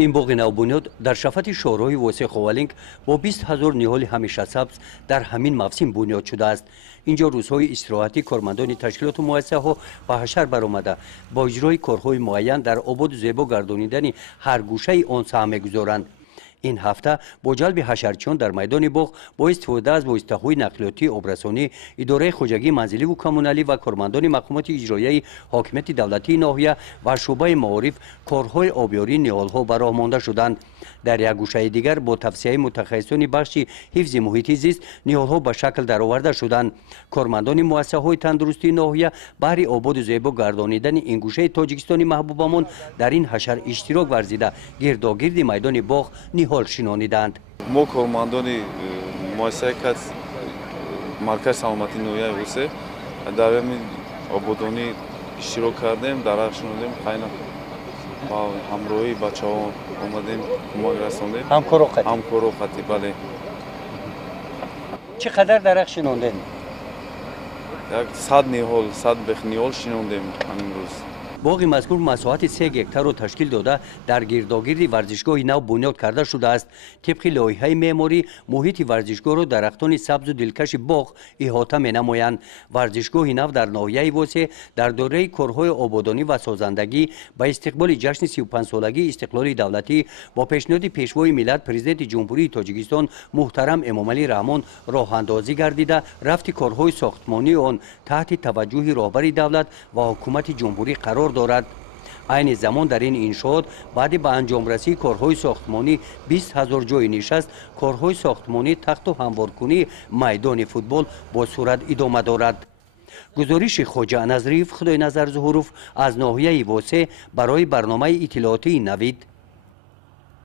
این باغ نوبنیاد در شفت شورای واسه خوالینگ با 20,000 نهال همیشه سبز در همین موسم بنیاد شده است. اینجا روزهای استراحتی کارمندان تشکیلات مؤسسه ها به حشر برآمده با اجرای کارهای معین در آباد و زیبا گردانیدن هر گوشه آن سهم می‌گذارند. این هفته با جلب حشرچیان در میدان باغ با استفاده از واسطه‌های نقلیاتی آبرسانی اداره خواجگی منزلی و کمونالی و کارمندان مقامات اجرایی حاکمیت دولتی ناحیه و شعبه معارف کارهای آبیاری نهال‌ها به راه مانده شدند. در یک گوشه دیگر با توصیه متخصصان بخش حفظ محیط زیست نهال‌ها به شکل درآورده شدند. کارمندان مؤسسه‌های تندرستی ناحیه بهر آباد و زیبا گردانیدن این گوشه تاجیکستانی محبوبمان در این حشر اشتراک ورزیده گرداگرد میدان باغ نهال شنانیدند. ما کارمندان مؤسسه کس مرکز سلامتی ناحیه وسه در این آبادانی اشتراک کردیم، درخت شنیدیم، خیلی با همراهی بچه‌ها اومدیم کمک رساندیم. همکارو خطی بله. چقدر درخت شنوندین؟ 100 نهال 100 بخ نهال شنوندیم همین روز. باغ مذکور مساحت 3 هکتار را تشکیل داده در گرداگرد ورزشگاه نو بنیاد کرده شده است. طبق لایحه معماری محیط ورزشگاه را درختان سبز و دلکش باغ احاطه می‌نمایند. ورزشگاه نو در ناحیه واسه در دوره کارهای آبادانی و سازندگی به استقبال جشن 35 سالگی استقلال دولتی با پیشنهاد پیشوای ملت پرزیدنت جمهوری تاجیکستان محترم امامعلی رحمان راه اندازی گردیده رفت کارهای ساختمانی آن تحت توجه رهبر دولت و حکومت جمهوری قرار دارد. عین زمان در این انشاءات بعد به انجام رسی کارهای ساختمانی 20,000 جای نشست کارهای ساختمانی تخت و هموارکنی میدان فوتبال با صورت ادامه دارد. گزارش خواجه نظریف خدای نظر ظهوروف از ناحیه واسه برای برنامه اطلاعاتی نوید.